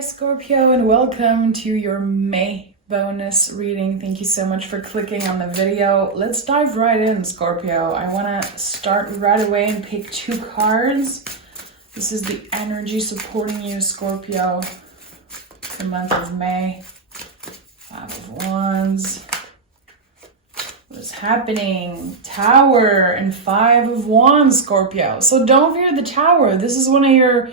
Hi Scorpio, and welcome to your May bonus reading. Thank you so much for clicking on the video. Let's dive right in, Scorpio. I want to start right away and pick two cards. This is the energy supporting you, Scorpio, the month of May. Five of Wands. What is happening? Tower and Five of Wands, Scorpio. So don't fear the Tower. This is one of your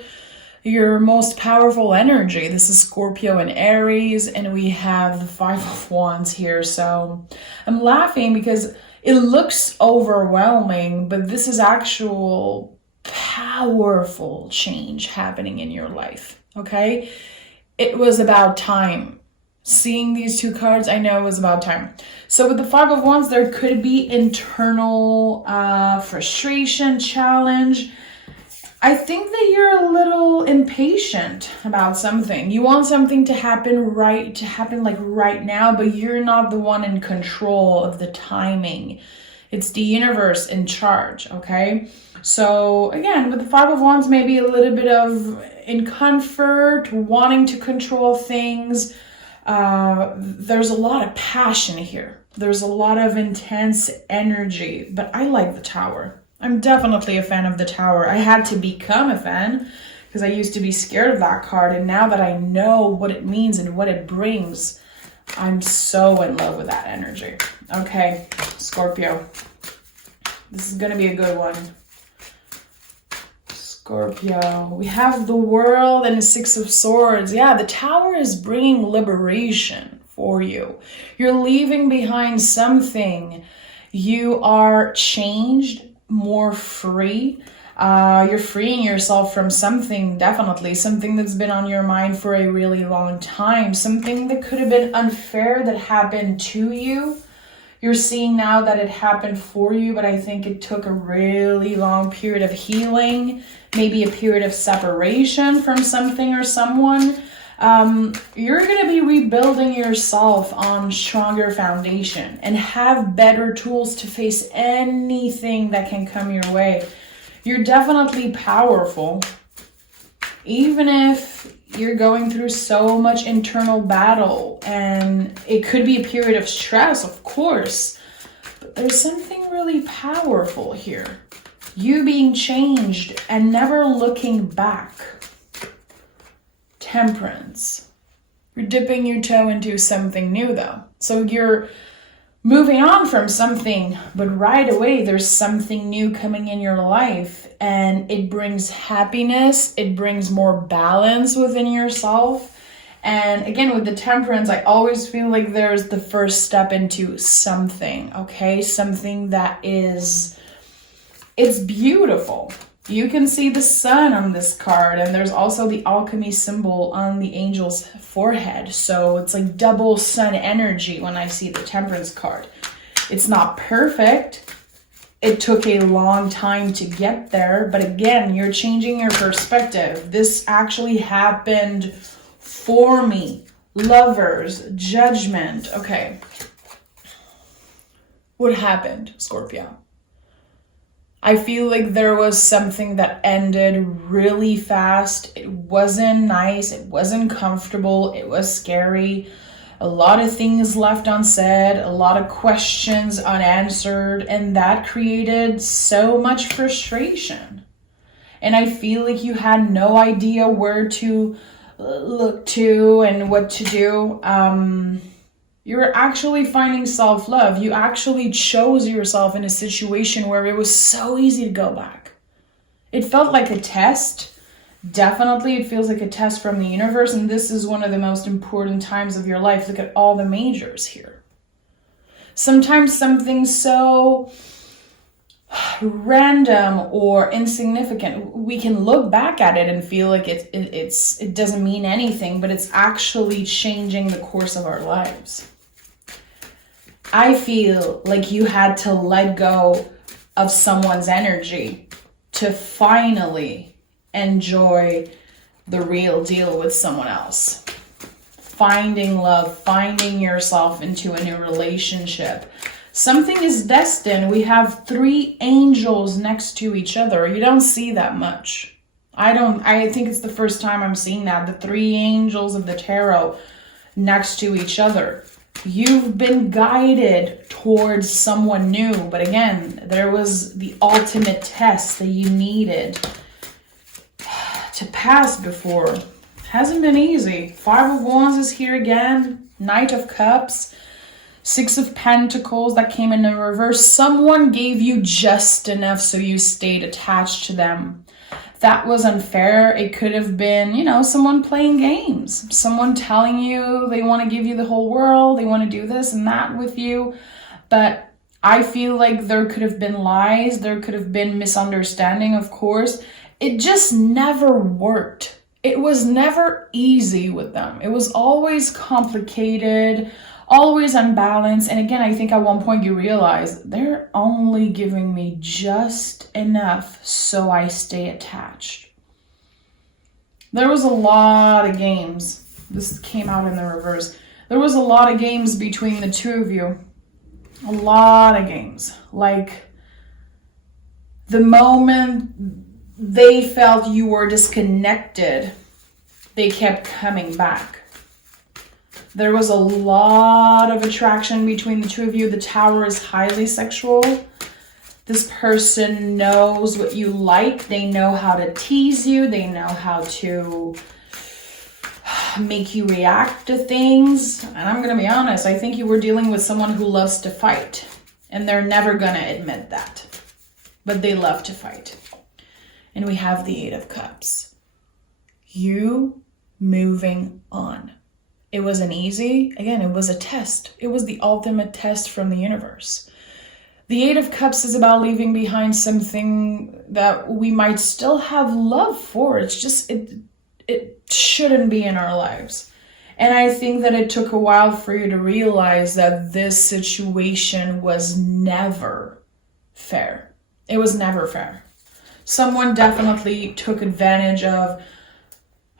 most powerful energy. This is Scorpio and Aries, and we have the Five of Wands here. So I'm laughing because it looks overwhelming, but this is actual powerful change happening in your life, okay? It was about time. Seeing these two cards, I know it was about time. So with the Five of Wands, there could be internal frustration, challenge. I think that you're a little impatient about something. You want something to happen like right now, but you're not the one in control of the timing. It's the universe in charge, okay? So again, with the Five of Wands, maybe a little bit of discomfort, wanting to control things. There's a lot of passion here. There's a lot of intense energy, but I like the Tower. I'm definitely a fan of the Tower. I had to become a fan because I used to be scared of that card. And now that I know what it means and what it brings, I'm so in love with that energy. Okay, Scorpio. This is going to be a good one. Scorpio. We have the World and the Six of Swords. Yeah, the Tower is bringing liberation for you. You're leaving behind something. You are changed, more free. You're freeing yourself from something, definitely something that's been on your mind for a really long time, something that could have been unfair that happened to you. You're seeing now that it happened for you, but I think it took a really long period of healing, maybe a period of separation from something or someone. You're going to be rebuilding yourself on stronger foundation and have better tools to face anything that can come your way. You're definitely powerful, even if you're going through so much internal battle, and it could be a period of stress, of course, but there's something really powerful here. You being changed and never looking back. Temperance. You're dipping your toe into something new though. So you're moving on from something, but right away there's something new coming in your life, and it brings happiness. It brings more balance within yourself. And again, with the Temperance, I always feel like there's the first step into something, okay? Something that it's beautiful. You can see the sun on this card, and there's also the alchemy symbol on the angel's forehead. So it's like double sun energy when I see the Temperance card. It's not perfect. It took a long time to get there, but again, you're changing your perspective. This actually happened for me. Lovers, judgment. Okay. What happened, Scorpio? I feel like there was something that ended really fast. It wasn't nice. It wasn't comfortable. It was scary. A lot of things left unsaid, a lot of questions unanswered, and that created so much frustration. And I feel like you had no idea where to look to and what to do. You're actually finding self-love. You actually chose yourself in a situation where it was so easy to go back. It felt like a test. Definitely, it feels like a test from the universe, and this is one of the most important times of your life. Look at all the majors here. Sometimes something so random or insignificant, we can look back at it and feel like it doesn't mean anything, but it's actually changing the course of our lives. I feel like you had to let go of someone's energy to finally enjoy the real deal with someone else. Finding love, finding yourself into a new relationship. Something is destined. We have three angels next to each other. You don't see that much. I think it's the first time I'm seeing that. The three angels of the tarot next to each other. You've been guided towards someone new. But again, there was the ultimate test that you needed to pass before. Hasn't been easy. 5 of Wands is here again. Knight of Cups. 6 of Pentacles that came in the reverse. Someone gave you just enough so you stayed attached to them. That was unfair. It could have been, you know, someone playing games. Someone telling you they want to give you the whole world. They want to do this and that with you. But I feel like there could have been lies. There could have been misunderstanding, of course. It just never worked. It was never easy with them. It was always complicated, always unbalanced. And again, I think at one point you realize they're only giving me just enough so I stay attached. There was a lot of games. This came out in the reverse. There was a lot of games between the two of you. A lot of games. Like the moment they felt you were disconnected, they kept coming back. There was a lot of attraction between the two of you. The Tower is highly sexual. This person knows what you like. They know how to tease you. They know how to make you react to things. And I'm going to be honest, I think you were dealing with someone who loves to fight. And they're never going to admit that. But they love to fight. And we have the 8 of Cups. You moving on. It wasn't easy. Again, it was a test. It was the ultimate test from the universe. The 8 of Cups is about leaving behind something that we might still have love for. It's just, it shouldn't be in our lives. And I think that it took a while for you to realize that this situation was never fair. It was never fair. Someone definitely took advantage of,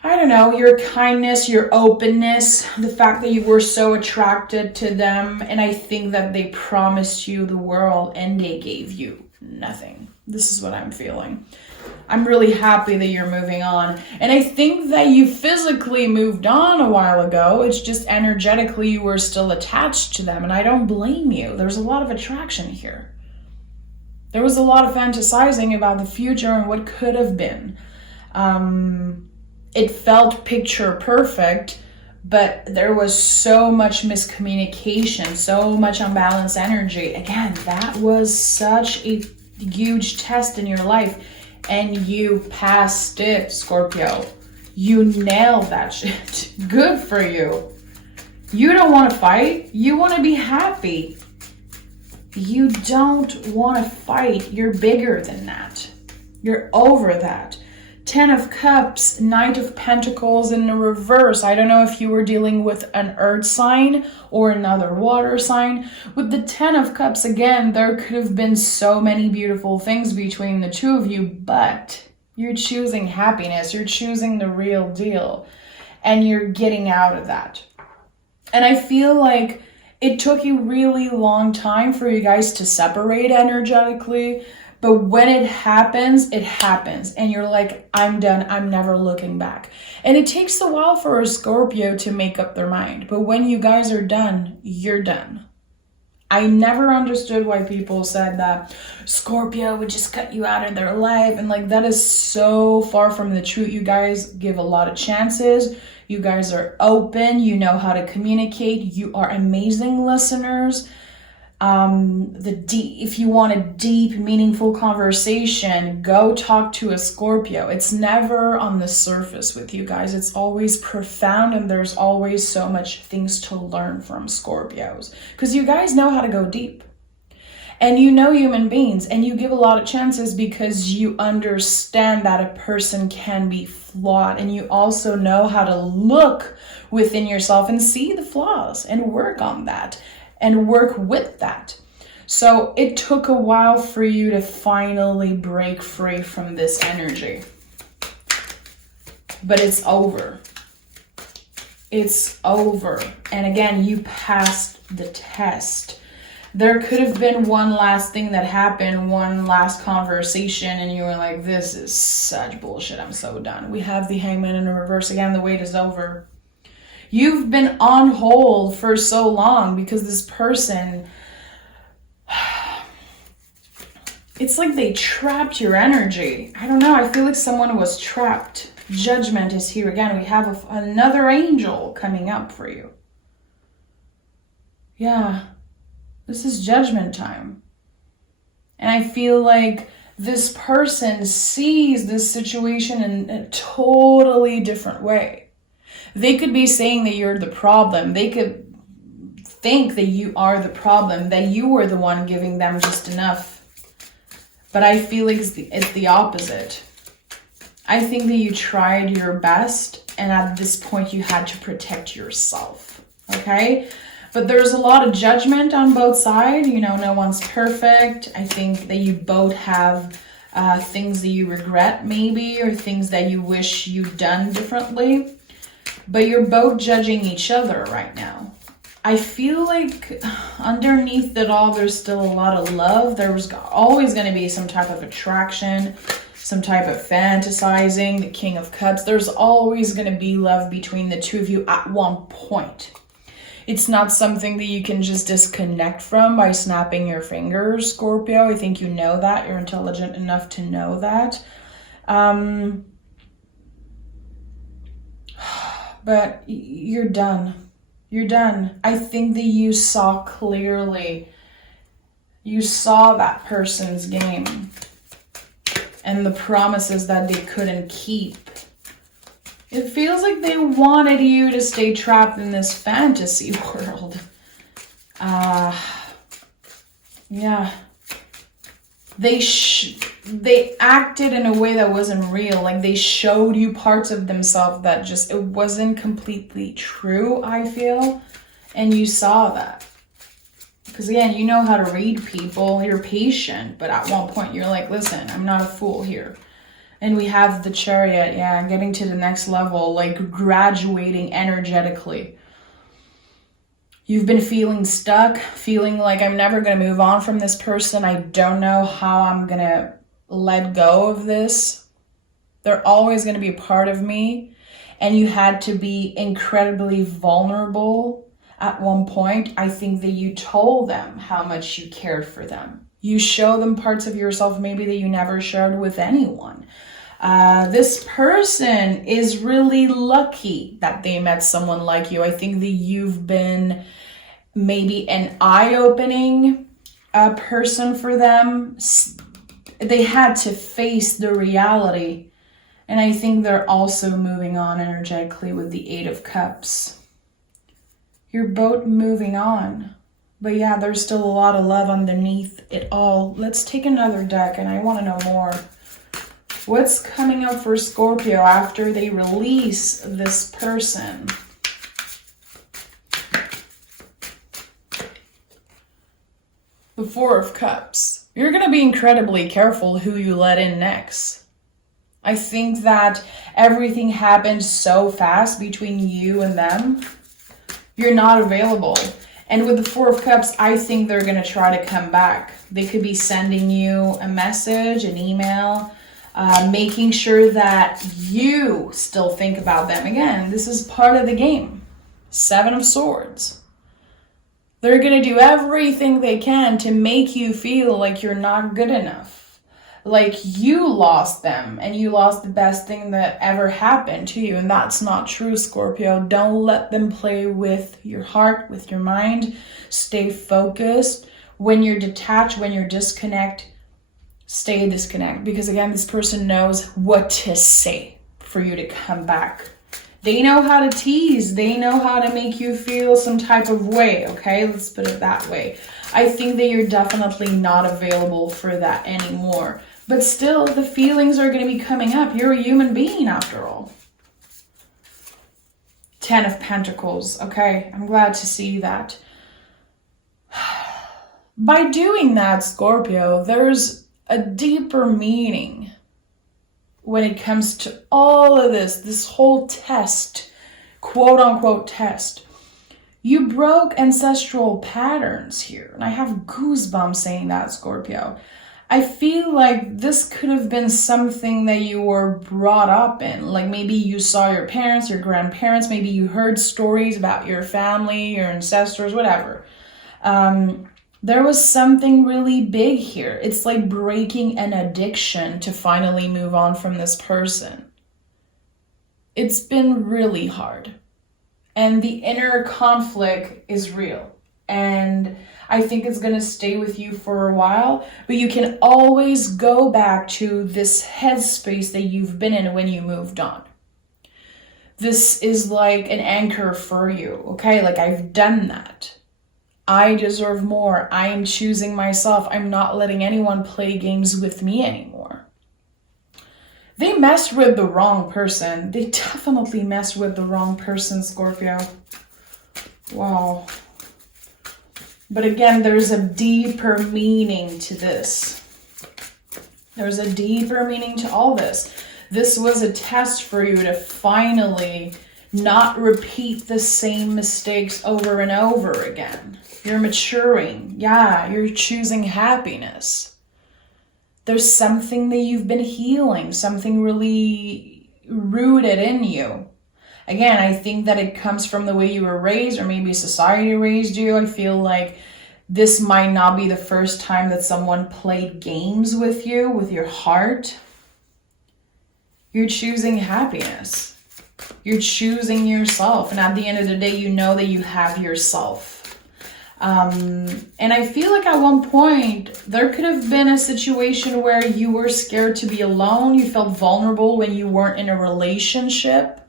I don't know, your kindness, your openness, the fact that you were so attracted to them. And I think that they promised you the world and they gave you nothing. This is what I'm feeling. I'm really happy that you're moving on. And I think that you physically moved on a while ago. It's just energetically you were still attached to them. And I don't blame you. There's a lot of attraction here. There was a lot of fantasizing about the future and what could have been. It felt picture perfect, but there was so much miscommunication, so much unbalanced energy. Again, that was such a huge test in your life, and you passed it, Scorpio. You nailed that shit. Good for you. You don't want to fight. You want to be happy. You don't want to fight. You're bigger than that. You're over that. 10 of Cups, Knight of Pentacles in the reverse. I don't know if you were dealing with an earth sign or another water sign. With the 10 of Cups, again, there could have been so many beautiful things between the two of you, but you're choosing happiness. You're choosing the real deal, and you're getting out of that. And I feel like it took a really long time for you guys to separate energetically. But when it happens, and you're like, I'm done. I'm never looking back. And it takes a while for a Scorpio to make up their mind. But when you guys are done, you're done. I never understood why people said that Scorpio would just cut you out of their life. And like, that is so far from the truth. You guys give a lot of chances. You guys are open. You know how to communicate. You are amazing listeners. If you want a deep, meaningful conversation, go talk to a Scorpio. It's never on the surface with you guys. It's always profound, and there's always so much things to learn from Scorpios, because you guys know how to go deep, and you know human beings, and you give a lot of chances because you understand that a person can be flawed, and you also know how to look within yourself and see the flaws and work on that. And work with that. So it took a while for you to finally break free from this energy. But it's over. It's over. And again, you passed the test. There could have been one last thing that happened, one last conversation, and you were like, this is such bullshit, I'm so done. We have the Hangman in the reverse again, the wait is over. You've been on hold for so long because this person, it's like they trapped your energy. I don't know, I feel like someone was trapped. Judgment is here again. We have another angel coming up for you. Yeah. This is judgment time. And I feel like this person sees this situation in a totally different way. They could be saying that you're the problem. They could think that you are the problem, that you were the one giving them just enough. But I feel like it's the opposite. I think that you tried your best, and at this point you had to protect yourself. Okay? But there's a lot of judgment on both sides. You know, no one's perfect. I think that you both have things that you regret maybe, or things that you wish you'd done differently. But you're both judging each other right now. I feel like underneath it all, there's still a lot of love. There was always going to be some type of attraction, some type of fantasizing, the King of Cups. There's always going to be love between the two of you at one point. It's not something that you can just disconnect from by snapping your fingers, Scorpio. I think you know that. You're intelligent enough to know that. But you're done. You're done. I think that you saw clearly. You saw that person's game and the promises that they couldn't keep. It feels like they wanted you to stay trapped in this fantasy world. Yeah. They acted in a way that wasn't real. Like they showed you parts of themselves that just, it wasn't completely true, I feel. And you saw that. Because again, you know how to read people. You're patient. But at one point, you're like, listen, I'm not a fool here. And we have the Chariot, yeah, getting to the next level, like graduating energetically. You've been feeling stuck, feeling like I'm never going to move on from this person. I don't know how I'm going to let go of this. They're always going to be a part of me. And you had to be incredibly vulnerable at one point. I think that you told them how much you cared for them. You show them parts of yourself maybe that you never shared with anyone. This person is really lucky that they met someone like you. I think that you've been maybe an eye-opening person for them. They had to face the reality. And I think they're also moving on energetically with the Eight of Cups. You're both moving on. But yeah, there's still a lot of love underneath it all. Let's take another deck, and I want to know more. What's coming up for Scorpio after they release this person? The Four of Cups. You're going to be incredibly careful who you let in next. I think that everything happened so fast between you and them. You're not available. And with the Four of Cups, I think they're going to try to come back. They could be sending you a message, an email, making sure that you still think about them. Again, this is part of the game. Seven of Swords. They're going to do everything they can to make you feel like you're not good enough. Like you lost them and you lost the best thing that ever happened to you. And that's not true, Scorpio. Don't let them play with your heart, with your mind. Stay focused. When you're detached, when you're disconnected, stay disconnected. Because again, this person knows what to say for you to come back. They know how to tease. They know how to make you feel some type of way. Okay, let's put it that way. I think that you're definitely not available for that anymore. But still, the feelings are going to be coming up. You're a human being after all. Ten of Pentacles. Okay, I'm glad to see that. By doing that, Scorpio, there's a deeper meaning when it comes to all of this whole test, quote unquote test. You broke ancestral patterns here. And I have goosebumps saying that, Scorpio. I feel like this could have been something that you were brought up in. Like maybe you saw your parents, your grandparents, maybe you heard stories about your family, your ancestors, whatever. There was something really big here. It's like breaking an addiction to finally move on from this person. It's been really hard. And the inner conflict is real. And I think it's going to stay with you for a while, but you can always go back to this headspace that you've been in when you moved on. This is like an anchor for you, okay? Like I've done that. I deserve more. I am choosing myself. I'm not letting anyone play games with me anymore. They messed with the wrong person. They definitely messed with the wrong person, Scorpio. Wow. But again, there's a deeper meaning to this. There's a deeper meaning to all this. This was a test for you to finally not repeat the same mistakes over and over again. You're maturing. Yeah, you're choosing happiness. There's something that you've been healing, something really rooted in you. Again, I think that it comes from the way you were raised, or maybe society raised you. I feel like this might not be the first time that someone played games with you, with your heart. You're choosing happiness. You're choosing yourself. And at the end of the day, you know that you have yourself. And I feel like at one point, there could have been a situation where you were scared to be alone. You felt vulnerable when you weren't in a relationship.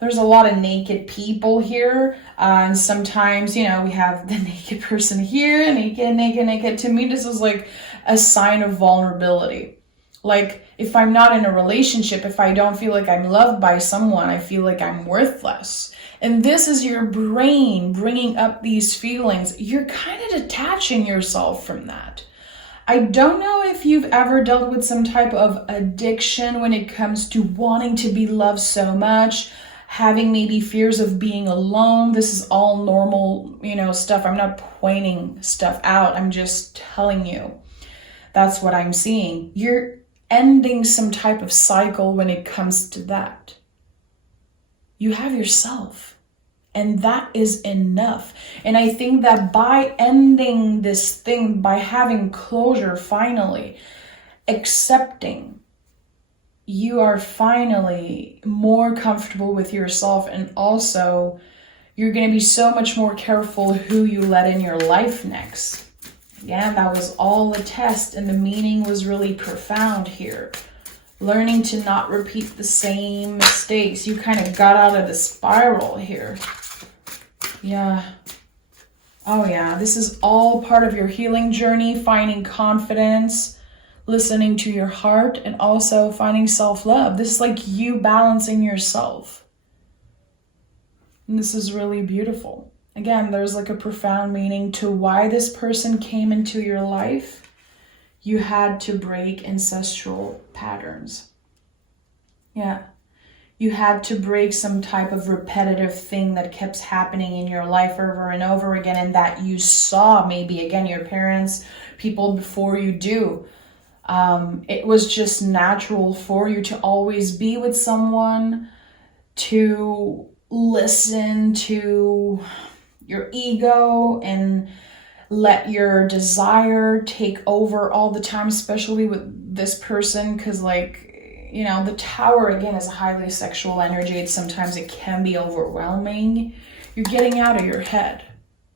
There's a lot of naked people here. And sometimes, you know, we have the naked person here, naked. To me, this is like a sign of vulnerability. Like, if I'm not in a relationship, if I don't feel like I'm loved by someone, I feel like I'm worthless. And this is your brain bringing up these feelings. You're kind of detaching yourself from that. I don't know if you've ever dealt with some type of addiction when it comes to wanting to be loved so much, having maybe fears of being alone. This is all normal, you know, stuff. I'm not pointing stuff out. I'm just telling you. That's what I'm seeing. You're ending some type of cycle when it comes to that. You have yourself, and that is enough. And I think that by ending this thing, by having closure, finally accepting, you are finally more comfortable with yourself, and also you're going to be so much more careful who you let in your life next. Yeah, that was all a test, and the meaning was really profound here. Learning to not repeat the same mistakes. You kind of got out of the spiral here. Yeah. Oh yeah, this is all part of your healing journey, finding confidence, listening to your heart, and also finding self-love. This is like you balancing yourself. And this is really beautiful. Again, there's like a profound meaning to why this person came into your life. You had to break ancestral patterns. Yeah. You had to break some type of repetitive thing that kept happening in your life over and over again, and that you saw maybe, again, your parents, people before you do. It was just natural for you to always be with someone, to listen to your ego and let your desire take over all the time, especially with this person, because like, you know, the tower again is a highly sexual energy. Sometimes it can be overwhelming. You're getting out of your head.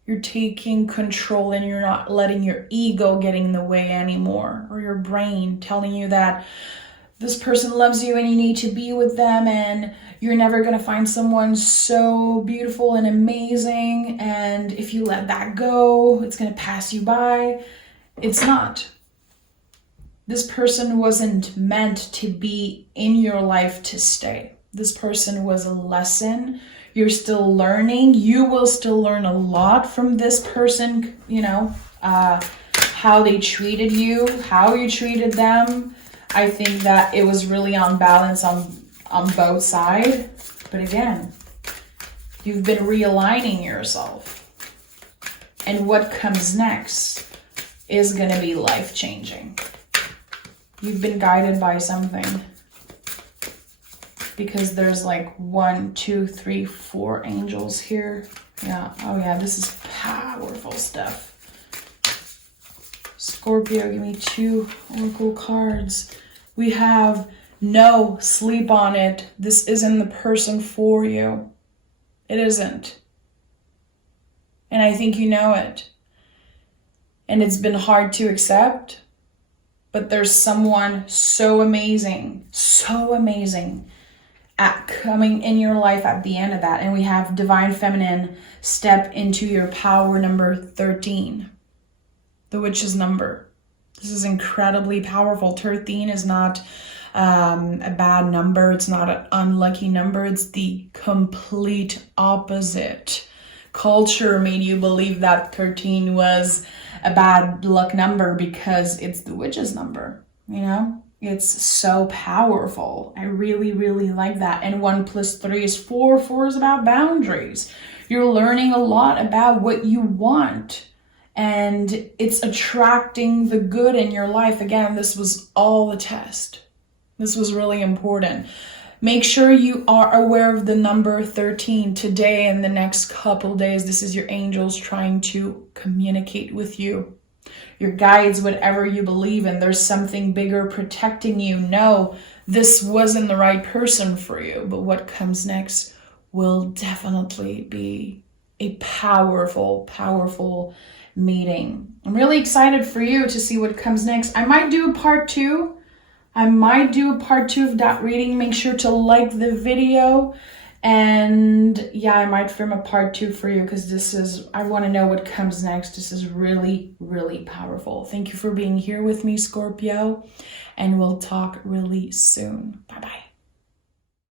You're taking control, and you're not letting your ego get in the way anymore, or your brain telling you that this person loves you and you need to be with them, and you're never going to find someone so beautiful and amazing, and if you let that go, it's going to pass you by. It's not. This person wasn't meant to be in your life to stay. This person was a lesson. You're still learning. You will still learn a lot from this person, you know, how they treated you, how you treated them. I think that it was really on balance on both sides. But again, you've been realigning yourself. And what comes next is going to be life-changing. You've been guided by something. Because there's like 1, 2, 3, 4 angels here. Yeah, oh yeah, this is powerful stuff. Scorpio, give me 2 oracle cards. We have no, sleep on it. This isn't the person for you. It isn't. And I think you know it. And it's been hard to accept. But there's someone so amazing at coming in your life at the end of that. And we have Divine Feminine, step into your power, number 13. The witch's number. This is incredibly powerful. 13 is not a bad number. It's not an unlucky number. It's the complete opposite. Culture made you believe that 13 was a bad luck number because it's the witch's number, you know? It's so powerful. I really, really like that. And 1 + 3 is 4. 4 is about boundaries. You're learning a lot about what you want. And it's attracting the good in your life. Again, this was all a test. This was really important. Make sure you are aware of the number 13 today and the next couple days. This is your angels trying to communicate with you. Your guides, whatever you believe in, there's something bigger protecting you. No, this wasn't the right person for you, but what comes next will definitely be a powerful, powerful meeting. I'm really excited for you to see what comes next. I might do a part 2. Of that reading. Make sure to like the video. And yeah, I might film a part 2 for you because I want to know what comes next. This is really, really powerful. Thank you for being here with me, Scorpio. And we'll talk really soon. Bye-bye.